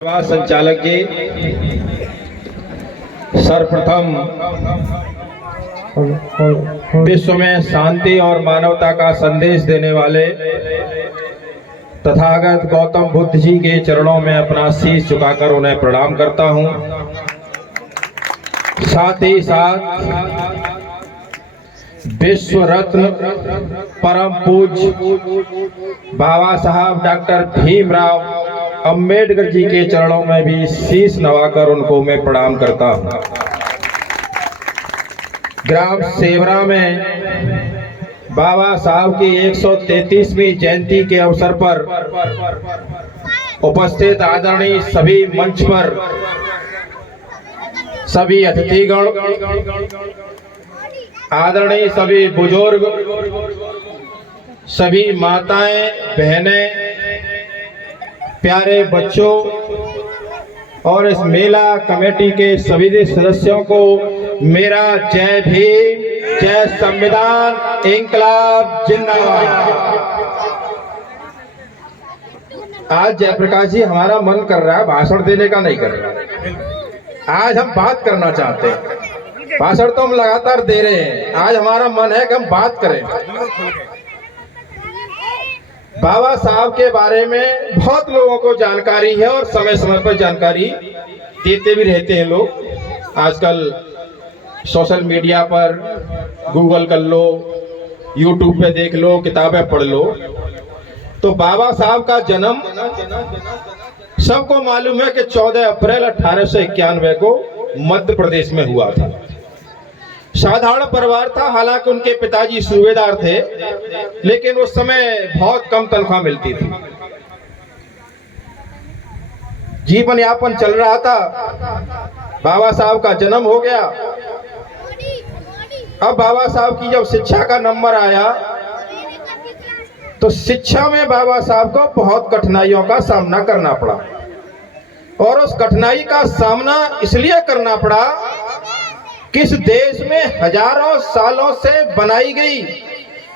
संचालक जी, सर्वप्रथम विश्व में शांति और मानवता का संदेश देने वाले तथागत गौतम बुद्ध जी के चरणों में अपना शीश झुकाकर उन्हें प्रणाम करता हूं। साथ ही साथ विश्व रत्न परम पूज्य बाबा साहब डॉक्टर भीमराव अंबेडकर जी के चरणों में भी शीश नवाकर उनको मैं प्रणाम करता हूं। ग्राम सेवरा में बाबा साहब की 133वीं जयंती के अवसर पर उपस्थित आदरणीय सभी मंच पर सभी अतिथिगण, आदरणीय सभी बुजुर्ग, सभी माताएं, बहनें, प्यारे बच्चों और इस मेला कमेटी के सभी सदस्यों को मेरा जय भीम, जय संविधान, इंकलाब जिंदाबाद। आज जयप्रकाश जी, हमारा मन कर रहा है भाषण देने का, नहीं कर रहा। आज हम बात करना चाहते हैं। भाषण तो हम लगातार दे रहे हैं, आज हमारा मन है कि हम बात करें। बाबा साहब के बारे में बहुत लोगों को जानकारी है और समय समय पर जानकारी देते भी रहते हैं लोग। आजकल सोशल मीडिया पर गूगल कर लो, यूट्यूब पे देख लो, किताबें पढ़ लो। तो बाबा साहब का जन्म सबको मालूम है कि 14 अप्रैल 1891 को मध्य प्रदेश में हुआ था। साधारण परिवार था, हालांकि उनके पिताजी सूबेदार थे, लेकिन उस समय बहुत कम तनख्वाह मिलती थी। जीवन यापन चल रहा था। बाबा साहब का जन्म हो गया। अब बाबा साहब की जब शिक्षा का नंबर आया तो शिक्षा में बाबा साहब को बहुत कठिनाइयों का सामना करना पड़ा, और उस कठिनाई का सामना इसलिए करना पड़ा कि इस देश में हजारों सालों से बनाई गई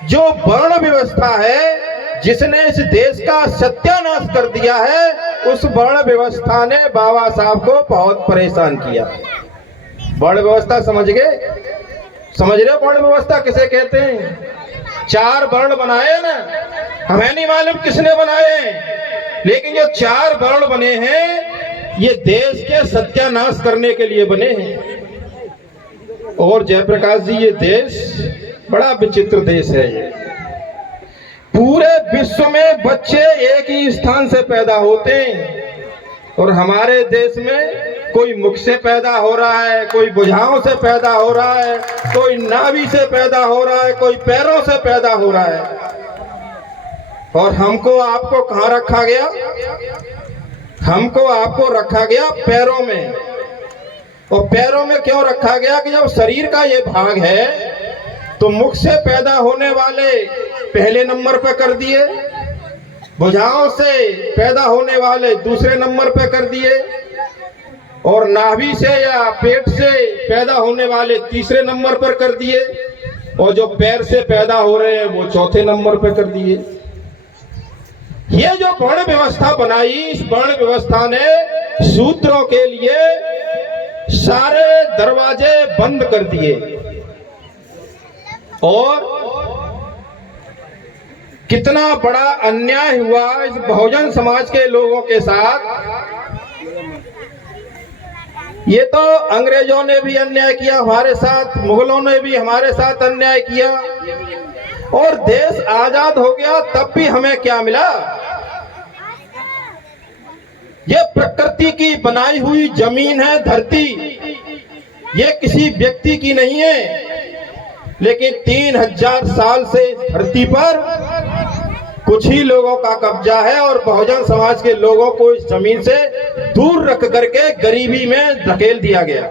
जो वर्ण व्यवस्था है, जिसने इस देश का सत्यानाश कर दिया है, उस वर्ण व्यवस्था ने बाबा साहब को बहुत परेशान किया। वर्ण व्यवस्था समझ गए? समझ रहे हो वर्ण व्यवस्था किसे कहते हैं? 4 वर्ण बनाए ना, हमें नहीं मालूम किसने बनाए, लेकिन जो 4 वर्ण बने हैं ये देश के सत्यानाश करने के लिए बने हैं। और जयप्रकाश जी, ये देश बड़ा विचित्र देश है। ये पूरे विश्व में बच्चे एक ही स्थान से पैदा होते हैं, और हमारे देश में कोई मुख से पैदा हो रहा है, कोई भुजाओं से पैदा हो रहा है, कोई नाभि से पैदा हो रहा है, कोई पैरों से पैदा हो रहा है। और हमको आपको कहाँ रखा गया? हमको आपको रखा गया पैरों में। और पैरों में क्यों रखा गया? कि जब शरीर का ये भाग है तो मुख से पैदा होने वाले पहले नंबर पे कर दिए, भुजाओं से पैदा होने वाले दूसरे नंबर पे कर दिए, और नाभि से या पेट से पैदा होने वाले तीसरे नंबर पर कर दिए, और जो पैर से पैदा हो रहे हैं वो चौथे नंबर पे कर दिए। ये जो वर्ण व्यवस्था बनाई, इस वर्ण व्यवस्था ने शूद्रों के लिए सारे दरवाजे बंद कर दिए। और कितना बड़ा अन्याय हुआ इस बहुजन समाज के लोगों के साथ। ये तो अंग्रेजों ने भी अन्याय किया हमारे साथ, मुगलों ने भी हमारे साथ अन्याय किया, और देश आजाद हो गया तब भी हमें क्या मिला? ये प्रकृति की बनाई हुई जमीन है, धरती, ये किसी व्यक्ति की नहीं है। लेकिन 3000 साल से धरती पर कुछ ही लोगों का कब्जा है, और बहुजन समाज के लोगों को इस जमीन से दूर रख करके गरीबी में धकेल दिया गया।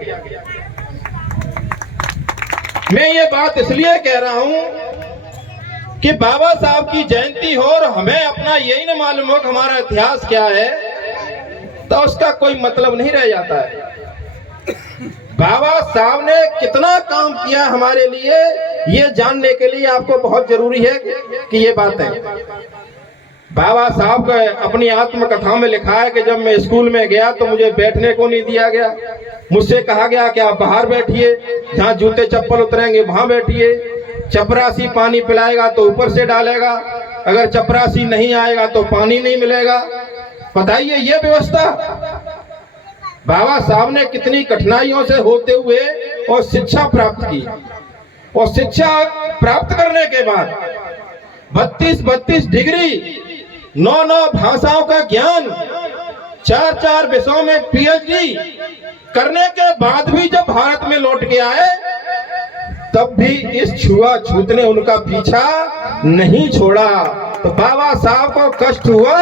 मैं ये बात इसलिए कह रहा हूं कि बाबा साहब की जयंती हो और हमें अपना यही न मालूम हो कि हमारा इतिहास क्या है, तो उसका कोई मतलब नहीं रह जाता है। बाबा साहब ने कितना काम किया हमारे लिए, ये जानने के लिए आपको बहुत जरूरी है कि ये बात है। बाबा साहब का अपनी आत्मकथा में लिखा है कि जब मैं स्कूल में गया तो मुझे बैठने को नहीं दिया गया। मुझसे कहा गया कि आप बाहर बैठिए, जहाँ जूते चप्पल उतरेंगे वहां बैठिए। चपरासी पानी पिलाएगा तो ऊपर से डालेगा, अगर चपरासी नहीं आएगा तो पानी नहीं मिलेगा। बताइए ये व्यवस्था। बाबा साहब ने कितनी कठिनाइयों से होते हुए और शिक्षा प्राप्त की, और शिक्षा प्राप्त करने के बाद 32 डिग्री, 9 भाषाओं का ज्ञान, 4 विषयों में पीएचडी करने के बाद भी जब भारत में लौट के आए तब भी इस छुआछूत ने उनका पीछा नहीं छोड़ा। तो बाबा साहब को कष्ट हुआ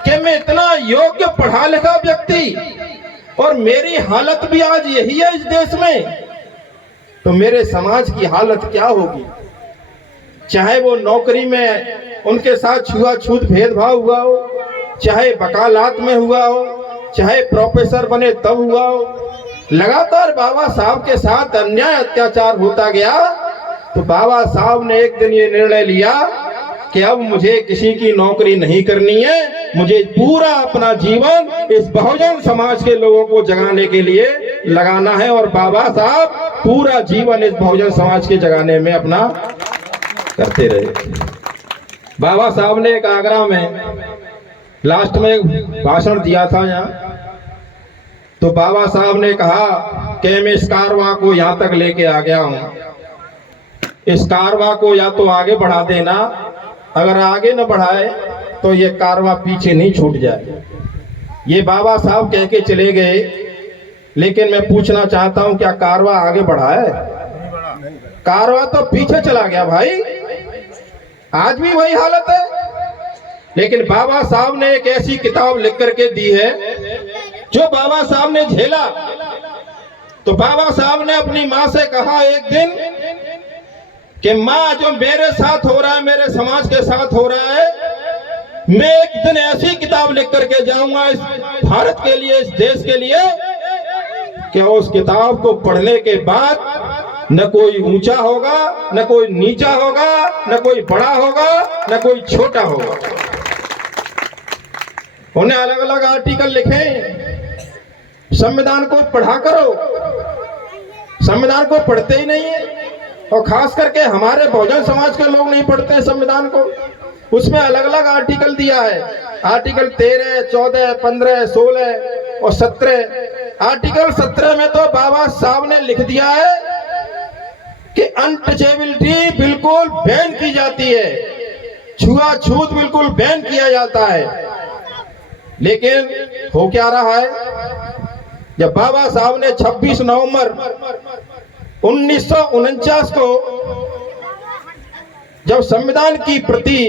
कि मैं इतना योग्य पढ़ा लिखा व्यक्ति और मेरी हालत भी आज यही है इस देश में, तो मेरे समाज की हालत क्या होगी। चाहे वो नौकरी में उनके साथ छुआछूत भेदभाव हुआ हो, चाहे वकालत में हुआ हो, चाहे प्रोफेसर बने तब हुआ हो, लगातार बाबा साहब के साथ अन्याय अत्याचार होता गया। तो बाबा साहब ने एक दिन ये निर्णय लिया कि अब मुझे किसी की नौकरी नहीं करनी है, मुझे पूरा अपना जीवन इस बहुजन समाज के लोगों को जगाने के लिए लगाना है। और बाबा साहब पूरा जीवन इस बहुजन समाज के जगाने में अपना करते रहे। बाबा साहब ने एक आगरा में लास्ट में एक भाषण दिया था यहाँ, तो बाबा साहब ने कहा कि मैं इस कारवां को यहाँ तक लेके आ गया हूँ, इस कारवां को या तो आगे बढ़ा देना, अगर आगे न बढ़ाए तो ये कारवां पीछे नहीं छूट जाए। ये बाबा साहब कह के चले गए, लेकिन मैं पूछना चाहता हूँ क्या कारवां आगे बढ़ा है? कारवां तो पीछे चला गया भाई, आज भी वही हालत है। लेकिन बाबा साहब ने एक ऐसी किताब लिख करके दी है जो बाबा साहब ने झेला। तो बाबा साहब ने अपनी माँ से कहा एक दिन कि माँ, जो मेरे साथ हो रहा है, मेरे समाज के साथ हो रहा है, मैं एक दिन ऐसी किताब लिख करके जाऊंगा इस भारत के लिए, इस देश के लिए, कि उस किताब को पढ़ने के बाद न कोई ऊंचा होगा, न कोई नीचा होगा, न कोई बड़ा होगा, न कोई छोटा होगा। उन्हें अलग अलग आर्टिकल लिखे, संविधान को पढ़ा करो, संविधान को पढ़ते ही नहीं है, और खास करके हमारे बहुजन समाज के लोग नहीं पढ़ते हैं संविधान को। उसमें अलग अलग आर्टिकल दिया है, आर्टिकल 13, 14, 15, 16 और 17। आर्टिकल 17 में तो बाबा साहब ने लिख दिया है कि अनटचेबिलिटी बिल्कुल बैन की जाती है, छुआछूत बिल्कुल बैन किया जाता है। लेकिन हो क्या रहा है, जब बाबा साहब ने 26 नवंबर 1949 को जब संविधान की प्रति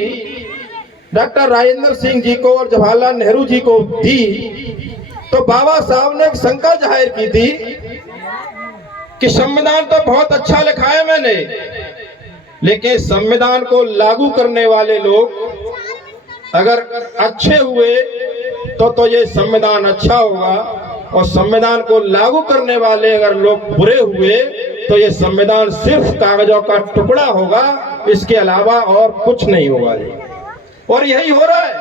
डॉक्टर राजेंद्र सिंह जी को और जवाहरलाल नेहरू जी को दी, तो बाबा साहब ने एक शंका जाहिर की थी कि संविधान तो बहुत अच्छा लिखा है मैंने, लेकिन संविधान को लागू करने वाले लोग अगर अच्छे हुए तो ये संविधान अच्छा होगा, और संविधान को लागू करने वाले अगर लोग बुरे हुए तो ये संविधान सिर्फ कागजों का टुकड़ा होगा, इसके अलावा और कुछ नहीं होगा। और यही हो रहा है।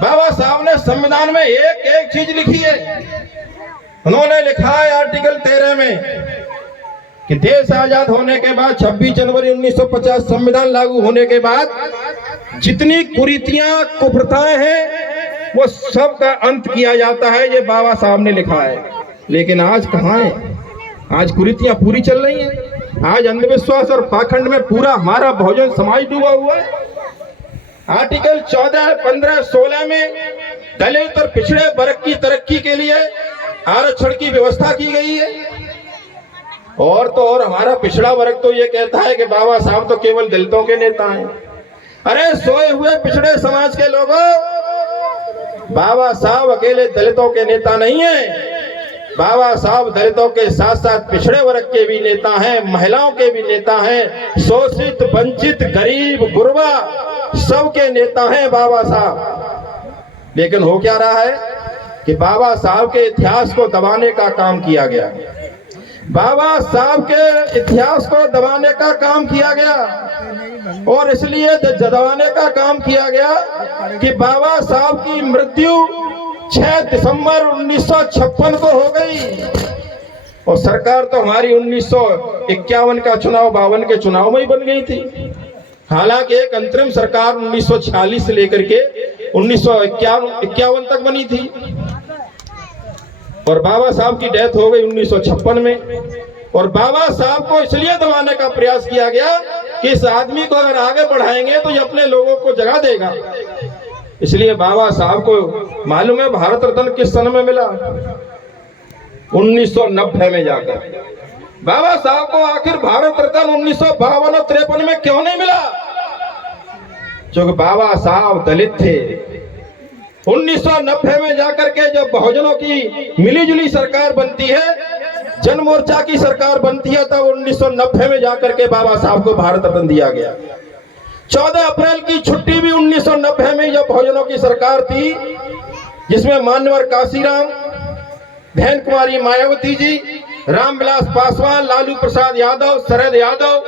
बाबा साहब ने संविधान में एक एक चीज लिखी है। उन्होंने लिखा है आर्टिकल 13 में कि देश आजाद होने के बाद 26 जनवरी 1950 संविधान लागू होने के बाद जितनी कुरीतियां कुप्रथाएं हैं वो सब का अंत किया जाता है, ये बाबा साहब ने लिखा है। लेकिन आज कहाँ है? आज कुरीतियां पूरी चल रही हैं। आज अंधविश्वास और पाखंड में पूरा हमारा बहुजन समाज डूबा हुआ है। आर्टिकल 14, 15, 16 में दलित और पिछड़े वर्ग की तरक्की के लिए आरक्षण की व्यवस्था की गई है। और तो और हमारा पिछड़ा वर्ग तो ये कहता है कि बाबा साहब तो केवल दलितों के नेता हैं। अरे सोए हुए पिछड़े समाज के लोगों, बाबा साहब अकेले दलितों के नेता नहीं है। बाबा साहब दलितों के साथ साथ पिछड़े वर्ग के भी नेता हैं, महिलाओं के भी नेता हैं, शोषित, वंचित, गरीब, गुरबा सबके नेता हैं बाबा साहब। लेकिन हो क्या रहा है कि बाबा साहब के इतिहास को दबाने का काम किया गया। बाबा साहब के इतिहास को दबाने का काम किया गया, और इसलिए दबाने का काम किया गया कि बाबा साहब की मृत्यु 6 दिसंबर 1956 को हो गई, और सरकार तो हमारी 1951 का चुनाव 52 के चुनाव में ही बन गई थी। हालांकि एक अंतरिम सरकार 1946 से लेकर के 1951 तक बनी थी, और बाबा साहब की डेथ हो गई 1956 में। और बाबा साहब को इसलिए दबाने का प्रयास किया गया कि इस आदमी को अगर आगे बढ़ाएंगे तो ये अपने लोगों को जगा देगा। इसलिए बाबा साहब को मालूम है भारत रत्न किस सन में मिला? 1990 में जाकर। बाबा साहब को आखिर भारत रत्न 1952 और 53 में क्यों नहीं मिला? क्योंकि बाबा साहब दलित थे। 1990 में जाकर के जब बहुजनों की मिलीजुली सरकार बनती है, जन मोर्चा की सरकार बनती है, तब 1990 में जाकर के बाबा साहब को भारत रत्न दिया गया। 14 अप्रैल की छुट्टी भी 1990 में जब बहुजनों की सरकार थी, जिसमें मान्यवर काशीराम, बहन कुमारी मायावती जी, रामविलास पासवान, लालू प्रसाद यादव, शरद यादव,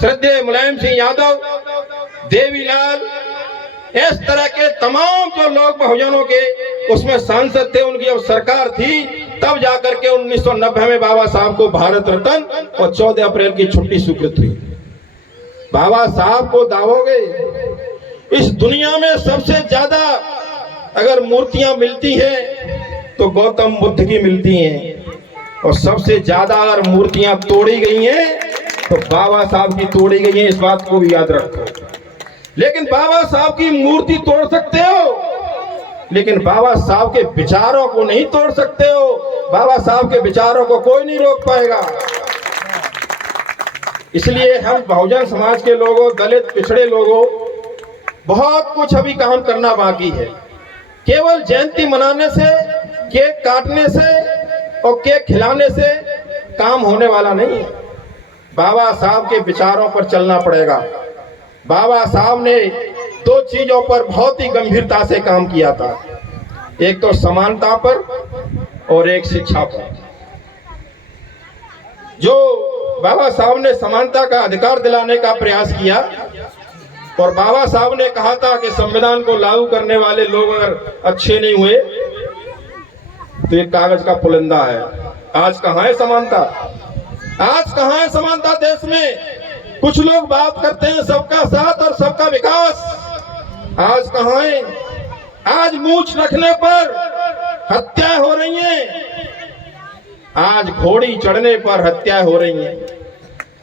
श्रद्धेय मुलायम सिंह यादव, देवीलाल, इस तरह के तमाम जो लोग बहुजनों के उसमें सांसद थे, उनकी जब सरकार थी, तब जाकर के 1990 में बाबा साहब को भारत रत्न और 14 अप्रैल की छुट्टी स्वीकृत हुई। बाबा साहब को दावोगे इस दुनिया में सबसे ज्यादा अगर मूर्तियां मिलती हैं तो गौतम बुद्ध की मिलती हैं, और सबसे ज्यादा अगर मूर्तियां तोड़ी गई हैं तो बाबा साहब की तोड़ी गई हैं। इस बात को भी याद रखो। लेकिन बाबा साहब की मूर्ति तोड़ सकते हो, लेकिन बाबा साहब के विचारों को नहीं तोड़ सकते हो। बाबा साहब के विचारों को कोई नहीं रोक पाएगा। इसलिए हम बहुजन समाज के लोगों, दलित पिछड़े लोगों, बहुत कुछ अभी काम करना बाकी है। केवल जयंती मनाने से, केक काटने से और केक खिलाने से काम होने वाला नहीं है। बाबा साहब के विचारों पर चलना पड़ेगा। बाबा साहब ने 2 चीजों पर बहुत ही गंभीरता से काम किया था, एक तो समानता पर और एक शिक्षा पर। जो बाबा साहब ने समानता का अधिकार दिलाने का प्रयास किया, और बाबा साहब ने कहा था कि संविधान को लागू करने वाले लोग अगर अच्छे नहीं हुए तो ये कागज का पुलिंदा है। आज कहां है समानता? आज कहां है समानता देश में? कुछ लोग बात करते हैं सबका साथ और सबका विकास, आज कहां है? आज मूंछ रखने पर हत्या हो रही है, आज घोड़ी चढ़ने पर हत्या हो रही है।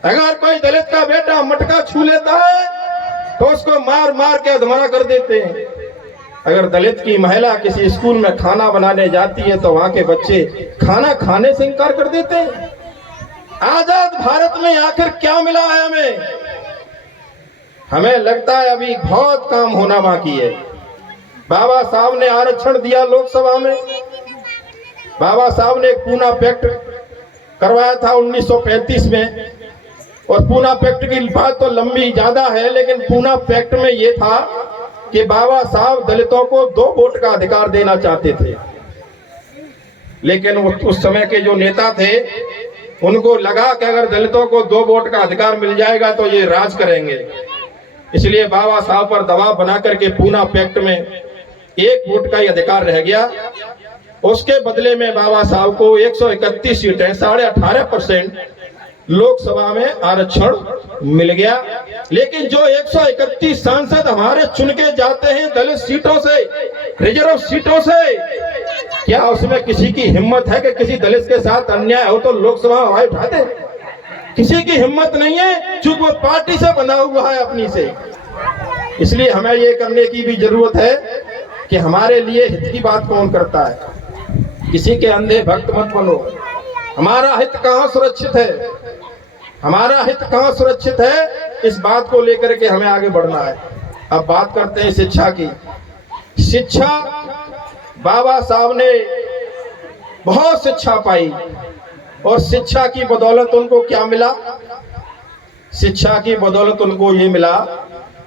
अगर कोई दलित का बेटा मटका छू लेता है तो उसको मार मार के अधमरा कर देते हैं। अगर दलित की महिला किसी स्कूल में खाना बनाने जाती है तो वहां के बच्चे खाना खाने से इनकार कर देते हैं। आजाद भारत में आखिर क्या मिला है हमें? हमें लगता है अभी बहुत काम होना बाकी है। बाबा साहब ने आरक्षण दिया लोकसभा में। बाबा साहब ने एक पूना पैक्ट करवाया था 1935 में, और पूना पैक्ट की बात तो लंबी ज्यादा है, लेकिन पूना पैक्ट में यह था कि बाबा साहब दलितों को 2 वोट का अधिकार देना चाहते थे। लेकिन उस समय के जो नेता थे उनको लगा कि अगर दलितों को 2 वोट का अधिकार मिल जाएगा तो ये राज करेंगे। इसलिए बाबा साहब पर दबाव बना करके पूना पैक्ट में 1 वोट का ही अधिकार रह गया। उसके बदले में बाबा साहब को 131 सीटें, 18.5% लोकसभा में आरक्षण मिल गया। लेकिन जो 131 सांसद हमारे चुन के जाते हैं दलित सीटों से, रिजर्व सीटों से, क्या उसमें किसी की हिम्मत है कि किसी दलित के साथ अन्याय हो तो लोकसभा में आवाज उठा दे? किसी की हिम्मत नहीं है, चूंकि वो पार्टी से बंधा हुआ है अपनी से। इसलिए हमें ये करने की भी जरूरत है कि हमारे लिए हित की बात कौन करता है। किसी के अंधे भक्त मत बनो। हमारा हित कहाँ सुरक्षित है? हमारा हित कहाँ सुरक्षित है? इस बात को लेकर के हमें आगे बढ़ना है। अब बात करते हैं शिक्षा की। शिक्षा, बाबा साहब ने बहुत शिक्षा पाई, और शिक्षा की बदौलत उनको क्या मिला? शिक्षा की बदौलत उनको ये मिला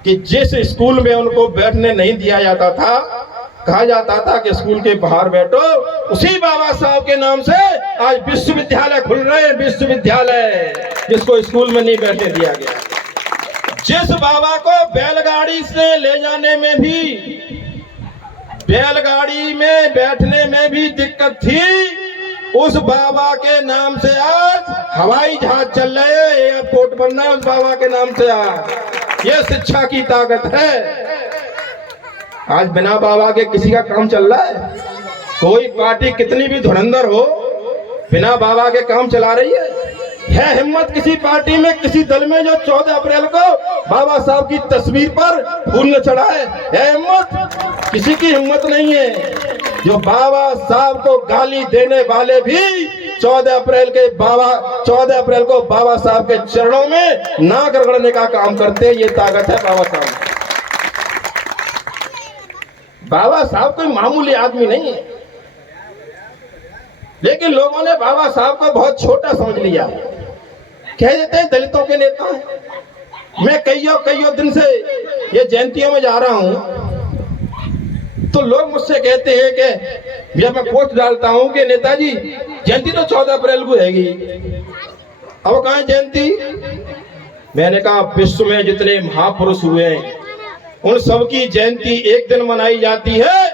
कि जिस स्कूल में उनको बैठने नहीं दिया जाता था, कहा जाता था कि स्कूल के बाहर बैठो, उसी बाबा साहब के नाम से आज विश्वविद्यालय खुल रहे हैं, विश्वविद्यालय जिसको स्कूल में नहीं बैठने दिया गया। जिस बाबा को बैलगाड़ी से ले जाने में भी, बैलगाड़ी में बैठने में भी दिक्कत थी, उस बाबा के नाम से आज हवाई जहाज चल रहे हैं, एयरपोर्ट बन रहा है उस बाबा के नाम से। आज ये शिक्षा की ताकत है। आज बिना बाबा के किसी का काम चल रहा है? कोई पार्टी कितनी भी धुरंधर हो, बिना बाबा के काम चला रही है हिम्मत किसी पार्टी में, किसी दल में जो 14 अप्रैल को बाबा साहब की तस्वीर पर फूल न चढ़ाए? है हिम्मत? किसी की हिम्मत नहीं है। जो बाबा साहब को गाली देने वाले भी 14 अप्रैल को बाबा साहब के चरणों में नाक रगड़ने का काम करते हैं। ये ताकत है बाबा साहब। बाबा साहब कोई मामूली आदमी नहीं है, लेकिन लोगों ने बाबा साहब को बहुत छोटा समझ लिया। कह देते हैं दलितों के नेता हैं। मैं कईयों दिन से ये जयंतियों में जा रहा हूं, तो लोग मुझसे कहते हैं कि जब मैं पोस्ट डालता हूं कि नेताजी जयंती तो 14 अप्रैल को हैगी, अब कहां है जयंती? मैंने कहा विश्व में जितने महापुरुष हुए हैं उन सबकी जयंती एक दिन मनाई जाती है,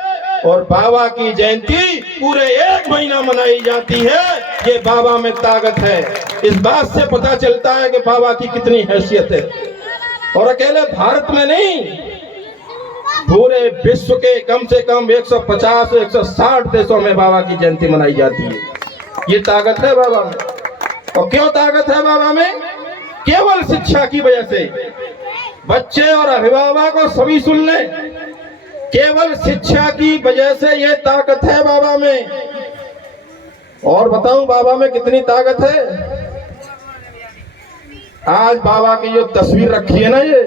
और बाबा की जयंती पूरे 1 महीना मनाई जाती है। ये बाबा में ताकत है। इस बात से पता चलता है कि बाबा की कितनी हैसियत है। और अकेले भारत में नहीं, पूरे विश्व के कम से कम 150-160 देशों में बाबा की जयंती मनाई जाती है। ये ताकत है बाबा में। और क्यों ताकत है बाबा में? केवल शिक्षा की वजह से। बच्चे और अभिभावक को सभी सुन लें, केवल शिक्षा की वजह से ये ताकत है बाबा में। और बताऊं बाबा में कितनी ताकत है? आज बाबा की जो तस्वीर रखी है ना, ये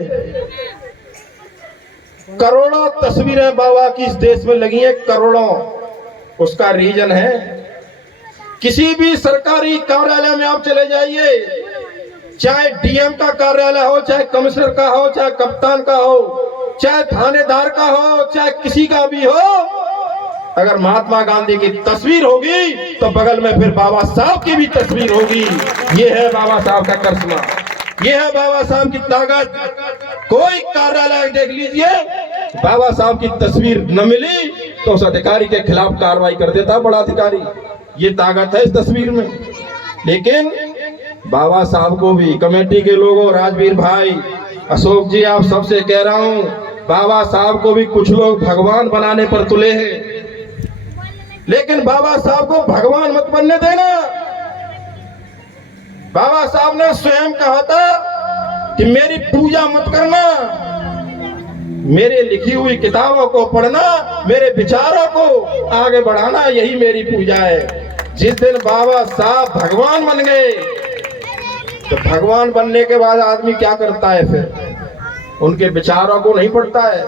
करोड़ों तस्वीरें बाबा की इस देश में लगी हैं, करोड़ों। उसका रीजन है, किसी भी सरकारी कार्यालय में आप चले जाइए, चाहे डीएम का कार्यालय हो, चाहे कमिश्नर का हो, चाहे कप्तान का हो, चाहे थानेदार का हो, चाहे किसी का भी हो, अगर महात्मा गांधी की तस्वीर होगी तो बगल में फिर बाबा साहब की भी तस्वीर होगी। ये है बाबा साहब का करिश्मा, ये है बाबा साहब की ताकत। कोई कार्यालय देख लीजिए, बाबा साहब की तस्वीर न मिली तो उस अधिकारी के खिलाफ कार्रवाई कर देता बड़ा अधिकारी। ये ताकत है इस तस्वीर में। लेकिन बाबा साहब को भी कमेटी के लोगों, राजवीर भाई, अशोक जी, आप सबसे कह रहा हूं, बाबा साहब को भी कुछ लोग भगवान बनाने पर तुले हैं, लेकिन बाबा साहब को भगवान मत बनने देना। बाबा साहब ने स्वयं कहा था कि मेरी पूजा मत करना, मेरे लिखी हुई किताबों को पढ़ना, मेरे विचारों को आगे बढ़ाना, यही मेरी पूजा है। जिस दिन बाबा साहब भगवान बन गए, तो भगवान बनने के बाद आदमी क्या करता है? फिर उनके विचारों को नहीं पढ़ता है।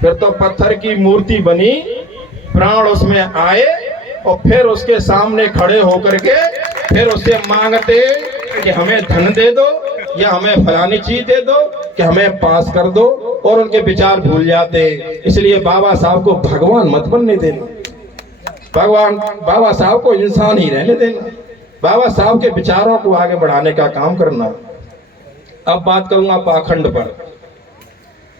फिर तो पत्थर की मूर्ति बनी, प्राण उसमें आए, और फिर उसके सामने खड़े होकर के फिर उससे मांगते कि हमें धन दे दो, या हमें फलानी चीज दे दो, कि हमें पास कर दो, और उनके विचार भूल जाते। इसलिए बाबा साहब को भगवान मत बनने देना, बाबा साहब को इंसान ही रहने देना, बाबा साहब के विचारों को आगे बढ़ाने का काम करना। अब बात करूंगा पाखंड पर।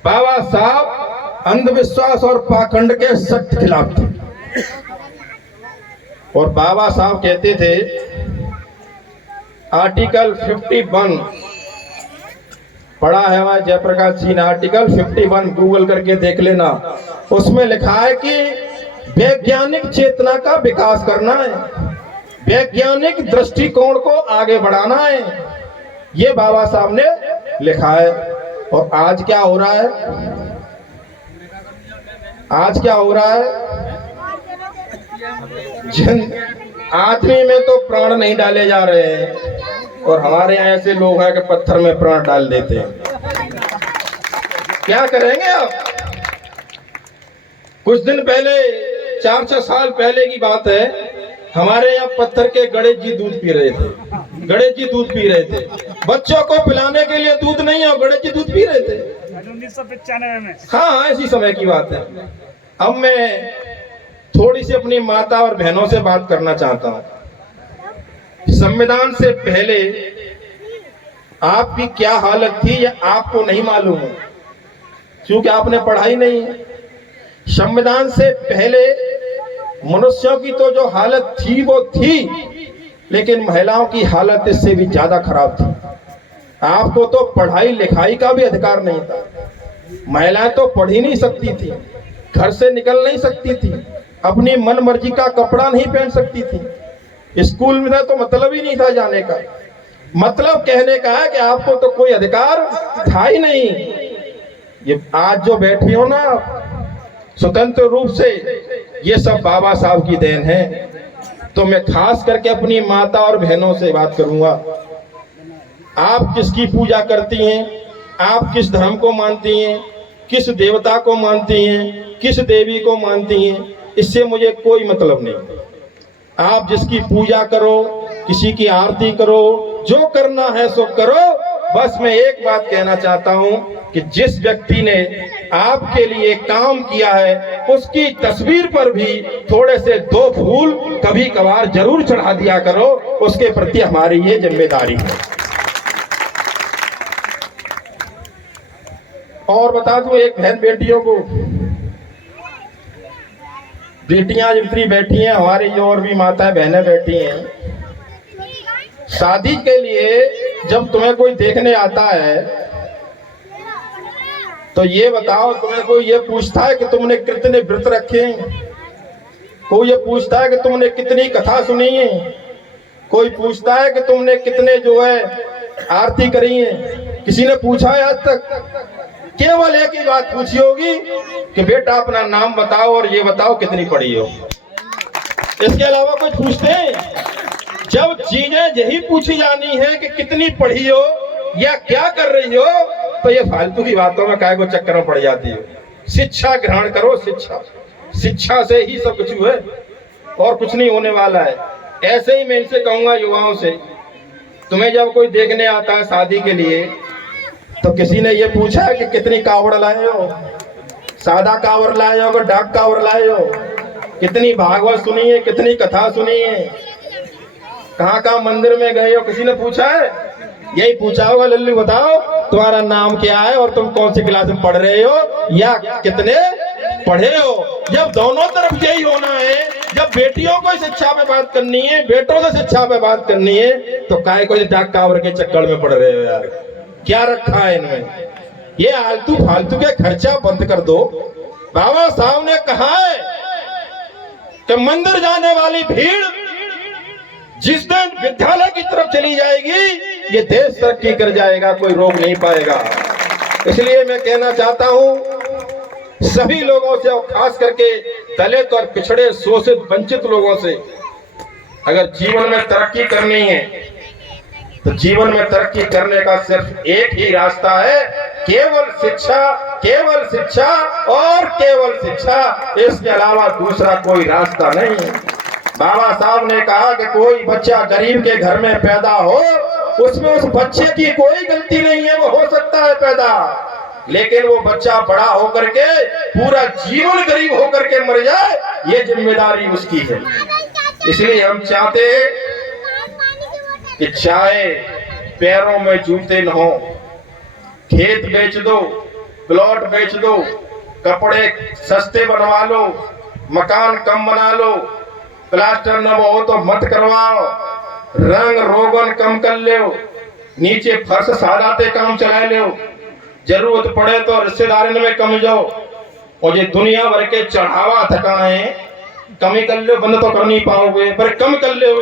बाबा साहब अंधविश्वास और पाखंड के सख्त खिलाफ थे, और बाबा साहब कहते थे, आर्टिकल 51 पढ़ा है वह जयप्रकाश जी ने, आर्टिकल 51 गूगल करके देख लेना। उसमें लिखा है कि वैज्ञानिक चेतना का विकास करना है, वैज्ञानिक दृष्टिकोण को आगे बढ़ाना है, ये बाबा साहब ने लिखा है। और आज क्या हो रहा है? आज क्या हो रहा है? आदमी में तो प्राण नहीं डाले जा रहे हैं, और हमारे यहाँ ऐसे लोग हैं कि पत्थर में प्राण डाल देते हैं। क्या करेंगे आप? कुछ दिन पहले, 4-6 साल पहले की बात है, हमारे यहाँ पत्थर के गणेश जी दूध पी रहे थे। गणेश जी दूध पी रहे थे, बच्चों को पिलाने के लिए दूध नहीं है, गणेश जी दूध पी रहे थे 1995 में। हाँ, इसी समय की बात है। अब मैं थोड़ी सी अपनी माता और बहनों से बात करना चाहता हूं। संविधान से पहले आपकी क्या हालत थी ये आपको नहीं मालूम है, क्योंकि आपने पढ़ाई नहीं है। संविधान से पहले मनुष्यों की तो जो हालत थी वो थी, लेकिन महिलाओं की हालत इससे भी ज्यादा खराब थी। आपको तो पढ़ाई लिखाई का भी अधिकार नहीं था। महिलाएं तो पढ़ ही नहीं सकती थी, घर से निकल नहीं सकती थी, अपनी मन मर्जी का कपड़ा नहीं पहन सकती थी। स्कूल में तो मतलब ही नहीं था जाने का। मतलब कहने का है कि आपको तो कोई अधिकार था ही नहीं। ये आज जो बैठी हो ना स्वतंत्र रूप से, ये सब बाबा साहब की देन है। तो मैं खास करके अपनी माता और बहनों से बात करूंगा। आप किसकी पूजा करती हैं, आप किस धर्म को मानती हैं, किस देवता को मानती हैं, किस देवी को मानती हैं, इससे मुझे कोई मतलब नहीं। आप जिसकी पूजा करो, किसी की आरती करो, जो करना है सो करो। बस मैं एक बात कहना चाहता हूं कि जिस व्यक्ति ने आपके लिए काम किया है उसकी तस्वीर पर भी थोड़े से 2 फूल कभी कभार जरूर चढ़ा दिया करो। उसके प्रति हमारी ये जिम्मेदारी है। और बता दूं एक बहन बेटियों को, बेटियां जितनी बैठी हैं हमारी, जो और भी माताएं बहनें बैठी हैं, शादी के लिए जब तुम्हें कोई देखने आता है तो ये बताओ, तुम्हें कोई ये पूछता है कि तुमने कितने व्रत रखे हैं? कोई ये पूछता है कि तुमने कितनी कथा सुनी है? कोई पूछता है कि तुमने कितने जो है आरती करी है? किसी ने पूछा है आज तक? केवल एक ही बात पूछी होगी कि बेटा अपना नाम बताओ और ये बताओ कितनी पढ़ी हो। इसके अलावा कोई पूछते हैं? जब चीजें यही पूछी जानी है कि कितनी पढ़ी हो या क्या कर रही हो, तो ये फालतू की बातों में काय को चक्कर में पड़ जाती है। शिक्षा ग्रहण करो, शिक्षा से ही सब कुछ है और कुछ नहीं होने वाला है। ऐसे ही मैं इनसे कहूंगा युवाओं से, तुम्हें जब कोई देखने आता है शादी के लिए तो किसी ने ये पूछा है कि कितनी कावड़ लाए हो? सादा कावड़ लाए हो, डाक कावड़ लाए हो? कितनी भागवत सुनी है, कितनी कथा सुनी है, कहाँ कहाँ मंदिर में गए हो? किसी ने पूछा है? यही पूछा होगा, लल्लू बताओ तुम्हारा नाम क्या है और तुम कौन सी क्लास में पढ़ रहे हो या कितने पढ़े हो। जब दोनों तरफ यही होना है, जब बेटियों को शिक्षा पे बात करनी है, बेटों से शिक्षा पे बात करनी है, तो काय को डाक कावड़ के चक्कर में पड़ रहे हो यार? क्या रखा है इनमें? ये आलतू फालतू के खर्चा बंद कर दो। बाबा साहब ने कहा है कि मंदिर जाने वाली भीड़ जिस दिन विद्यालय की तरफ चली जाएगी ये देश तरक्की कर जाएगा, कोई रोक नहीं पाएगा। इसलिए मैं कहना चाहता हूं सभी लोगों से और खास करके दलित और पिछड़े शोषित वंचित लोगों से, अगर जीवन में तरक्की करनी है तो जीवन में तरक्की करने का सिर्फ एक ही रास्ता है, केवल शिक्षा, केवल शिक्षा और केवल शिक्षा। इसके अलावा दूसरा कोई रास्ता नहीं है। बाबा साहब ने कहा कि कोई बच्चा गरीब के घर में पैदा हो, उसमें उस बच्चे की कोई गलती नहीं है, वो हो सकता है पैदा, लेकिन वो बच्चा बड़ा होकर के पूरा जीवन गरीब होकर के मर जाए, ये जिम्मेदारी उसकी है। इसलिए हम चाहते हैं कि चाहे पैरों में जूते न हो, खेत बेच दो, प्लॉट बेच दो, कपड़े सस्ते बनवा लो, मकान कम बना लो, प्लास्टर न हो तो मत करवाओ, रंग रोगन कम कर लो, नीचे फर्श सादाते काम चला लो, जरूरत पड़े तो रिश्तेदारी में कम जाओ, और ये दुनिया भर के चढ़ावा थकाए कमी कर लो, बंद तो कर नहीं पाओगे पर कम कर लो।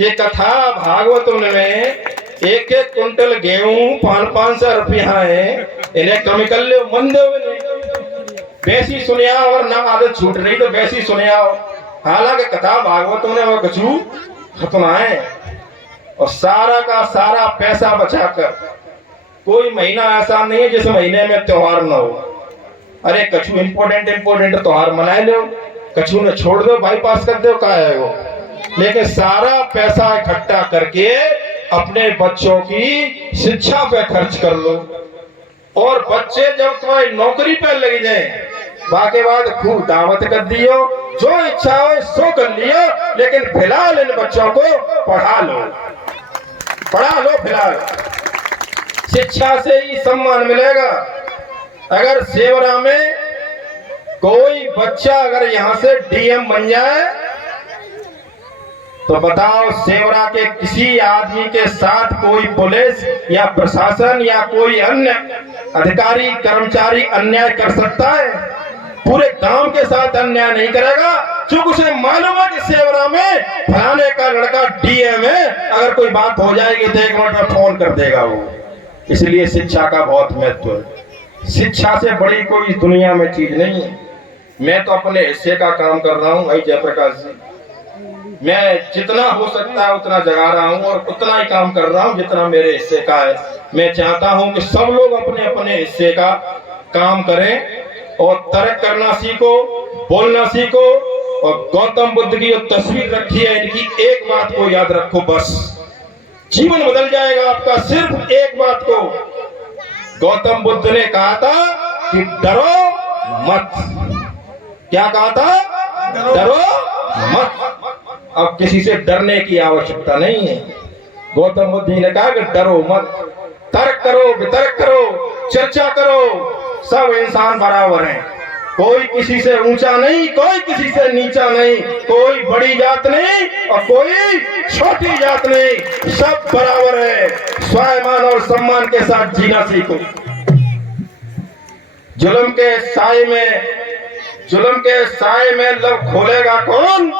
ये कथा भागवत में 1-1 कुंटल गेहूं 500 रुपया है, इन्हें कम कर लो, मन दो। वैसी सुनिया और ना आदत छूट रही तो वैसी सुनिया। हालांकि कथा भागवतों ने वो कछू खत्माए और सारा का सारा पैसा बचाकर, कोई महीना ऐसा नहीं है जिस महीने में त्योहार न हो। अरे कछू इम्पोर्टेंट त्योहार मनाए लो, कछू ने छोड़ दो, बाईपास कर दो, का है वो। लेकिन सारा पैसा इकट्ठा करके अपने बच्चों की शिक्षा पे खर्च कर लो, और बच्चे जब तुम्हारी नौकरी पे लग जाए, बाकी बाद खूब दावत कर दियो, जो इच्छा हो सो कर लियो, लेकिन फिलहाल इन बच्चों को पढ़ा लो फिलहाल। शिक्षा से ही सम्मान मिलेगा। अगर सेवरा में कोई बच्चा अगर यहाँ से डीएम बन जाए तो बताओ, सेवरा के किसी आदमी के साथ कोई पुलिस या प्रशासन या कोई अन्य अधिकारी कर्मचारी अन्याय कर सकता है? पूरे गांव के साथ अन्याय नहीं करेगा, क्योंकि उसे मालूम है कि सेवरा में फलाने का लड़का डीएम है, अगर कोई बात हो जाएगी तो 1 मिनट में फोन कर देगा वो। इसलिए शिक्षा का बहुत महत्व है। शिक्षा से बड़ी कोई दुनिया में चीज नहीं है। मैं तो अपने हिस्से का काम कर रहा हूँ भाई जयप्रकाश जी। मैं जितना हो सकता है उतना जगा रहा हूँ और उतना ही काम कर रहा हूँ जितना मेरे हिस्से का है। मैं चाहता हूँ कि सब लोग अपने अपने हिस्से का काम करें और तर्क करना सीखो, बोलना सीखो। और गौतम बुद्ध की जो तस्वीर रखी है, इनकी एक बात को याद रखो, बस जीवन बदल जाएगा आपका। सिर्फ एक बात को गौतम बुद्ध ने कहा था कि डरो मत। क्या कहा था? डरो मत। अब किसी से डरने की आवश्यकता नहीं है। गौतम बुद्ध जी ने कहा कि डरो मत, तर्क करो, वितर्क करो, चर्चा करो, सब इंसान बराबर हैं। कोई किसी से ऊंचा नहीं, कोई किसी से नीचा नहीं, कोई बड़ी जात नहीं और कोई छोटी जात नहीं, सब बराबर है। स्वाभिमान और सम्मान के साथ जीना सीखो। जुल्म के साए में लब खोलेगा कौन?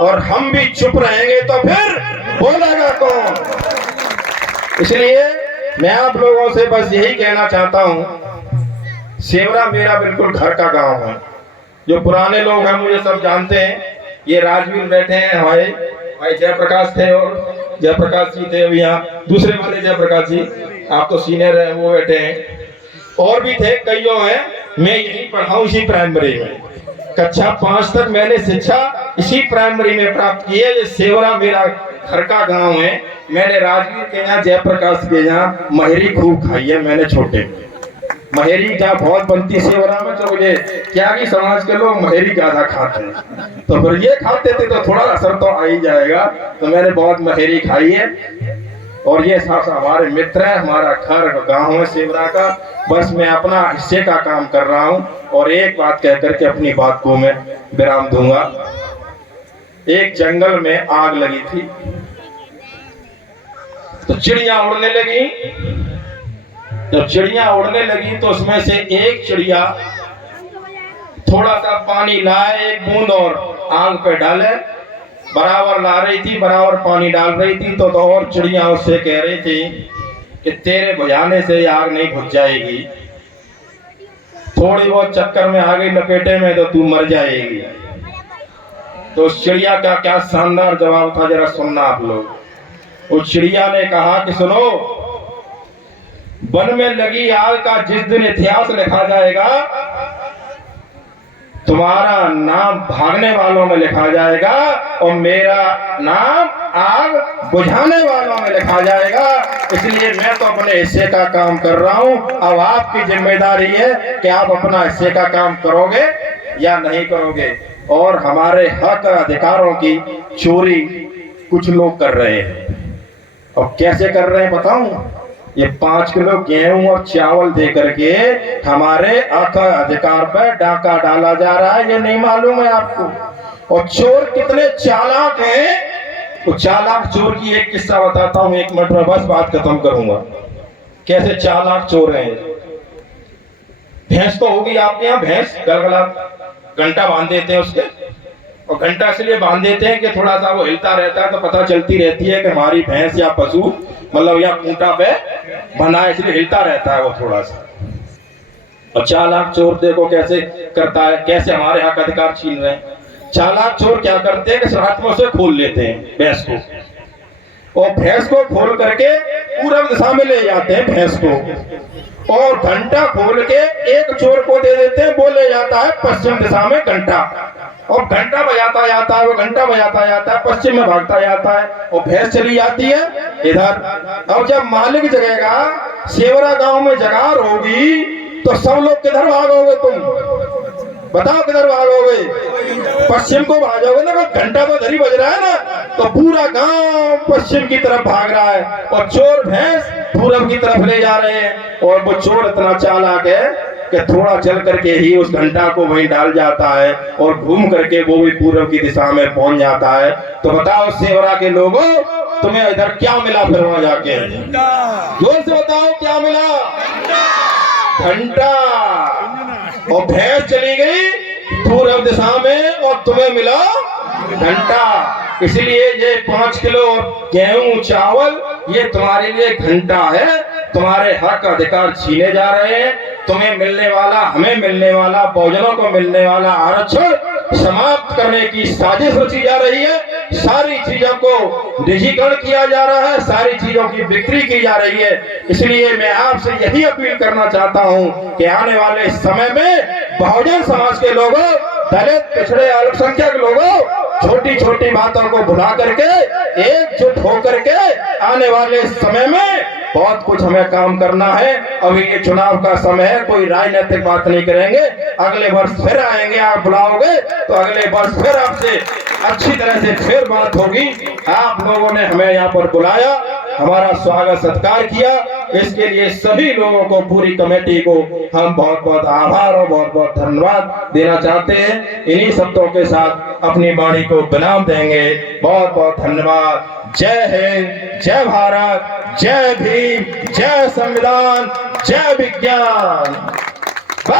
और हम भी चुप रहेंगे तो फिर बोलेगा कौन? इसलिए मैं आप लोगों से बस यही कहना चाहता हूं, सेवरा मेरा बिल्कुल घर का गांव है। जो पुराने लोग हैं मुझे सब जानते हैं। ये राजवीर बैठे हैं, हमारे भाई जयप्रकाश थे और जयप्रकाश जी थे। अभी यहाँ दूसरे वाले जयप्रकाश जी, आप तो सीनियर हैं, वो बैठे हैं। और भी थे, कईयों हैं। मैं यही पढ़ा हूँ, इसी प्राइमरी में। कक्षा 5 तक मैंने शिक्षा इसी प्राइमरी में प्राप्त की है। ये सेवरा मेरा घर का गांव है। मैंने राजवीर के यहाँ, जयप्रकाश के यहाँ महेरी खूब खाई है मैंने छोटे। महेरी क्या बहुत बनती सेवरा में, तो मुझे क्या कि समाज के लोग महेरी ज्यादा खाते हैं, तो फिर ये खाते थे तो थोड़ा असर तो आ ही जाएगा। तो मैंने बहुत महेरी खाई है। और ये हमारे मित्र है, हमारा घर गांव है सेवरा का। बस मैं अपना हिस्से का काम कर रहा हूं और एक बात कह करके अपनी बात को मैं विराम दूंगा। एक जंगल में आग लगी थी, तो चिड़िया उड़ने लगी। जब चिड़िया उड़ने लगी तो उसमें से एक चिड़िया थोड़ा सा पानी लाए, एक बूंद और आग पे डाले। बराबर ला रही थी, बराबर पानी डाल रही थी, तो और चिड़िया उससे कह रही थी कि तेरे बुझाने से आग नहीं बुझ जाएगी, थोड़ी बहुत चक्कर में आ गई लपेटे में तो तू मर जाएगी। तो उस चिड़िया का क्या शानदार जवाब था, जरा सुनना आप लोग। उस चिड़िया ने कहा कि सुनो, वन में लगी आग का जिस दिन इतिहास लिखा जाएगा, तुम्हारा नाम भागने वालों में लिखा जाएगा और मेरा नाम आग बुझाने वालों में लिखा जाएगा। इसलिए मैं तो अपने हिस्से का काम कर रहा हूं। अब आपकी जिम्मेदारी है कि आप अपना हिस्से का काम करोगे या नहीं करोगे। और हमारे हक अधिकारों की चोरी कुछ लोग कर रहे हैं। और कैसे कर रहे हैं बताऊं? ये 5 किलो गेहूं और चावल दे करके हमारे हक अधिकार पर डाका डाला जा रहा है, ये नहीं मालूम है आपको। और चोर कितने चालाक हैं। तो चालाक चोर की एक किस्सा बताता हूं, 1 मिनट में बस बात खत्म करूंगा। कैसे चालाक चोर हैं। भैंस तो होगी आपके यहाँ, भैंस गलगला घंटा बांध देते हैं उसके, और घंटा इसलिए बांध देते हैं कि थोड़ा सा वो हिलता रहता है तो पता चलती रहती है कि हमारी भैंस या पशु मतलब या खूंटा पे बना है, इसलिए हिलता रहता है वो थोड़ा सा। और चालाक चोर देखो कैसे करता है, कैसे हमारे हक अधिकार छीन रहे हैं। चालाक चोर क्या करते हैं कि हाथ में से खोल लेते हैं भैंस को, और भैंस को खोल करके पूरब दिशा में ले जाते हैं भैंस को, और घंटा खोल के एक चोर को दे देते हैं, वो ले जाता है पश्चिम दिशा में घंटा, और घंटा बजाता जाता है, वो घंटा बजाता जाता है, पश्चिम में भागता जाता है, और भैंस चली जाती है इधर। अब जब मालिक जगेगा, सेवरा गांव में जगार होगी, तो सब लोग किधर भागोगे तुम? बताओ किधर भागोगे? पश्चिम को भागोगे ना, घंटा तो धरी बज रहा है ना, तो पूरा गांव पश्चिम की तरफ भाग रहा है और चोर भैंस पूरब की तरफ ले जा रहे हैं। और वो चोर इतना चालाक है कि थोड़ा चल करके ही उस घंटा को वहीं डाल जाता है और घूम करके वो भी पूरब की दिशा में पहुंच जाता है। तो बताओ सेवरा के लोगों, तुम्हें इधर क्या मिला? फिर वहां जाके जोर से बताओ क्या मिला? घंटा। और भैंस चली गई पूरब दिशा में और तुम्हें मिला घंटा। इसलिए ये 5 किलो गेहूं चावल ये तुम्हारे लिए घंटा है। तुम्हारे हक अधिकार छीने जा रहे हैं। तुम्हें मिलने वाला, हमें मिलने वाला, बहुजनों को मिलने वाला आरक्षण समाप्त करने की साजिश रची जा रही है। सारी चीजों को निजीकरण किया जा रहा है, सारी चीजों की बिक्री की जा रही है। इसलिए मैं आपसे यही अपील करना चाहता हूं कि आने वाले समय में बहुजन समाज के लोगों, दलित, पिछड़े, अल्पसंख्यक लोगों, छोटी छोटी बातों को भुला करके एकजुट होकर के आने वाले समय में बहुत कुछ हमें काम करना है। अभी ये चुनाव का समय है, कोई राजनीतिक बात नहीं करेंगे। अगले वर्ष फिर आएंगे, आप बुलाओगे तो अगले वर्ष फिर आपसे अच्छी तरह से फिर बात होगी। आप लोगों ने हमें यहाँ पर बुलाया, हमारा स्वागत सत्कार किया, इसके लिए सभी लोगों को, पूरी कमेटी को हम बहुत बहुत आभार और बहुत बहुत धन्यवाद देना चाहते हैं। इन्हीं शब्दों के साथ अपनी वाणी को विराम देंगे। बहुत बहुत धन्यवाद। जय हिंद, जय भारत, जय भीम, जय संविधान, जय विज्ञान।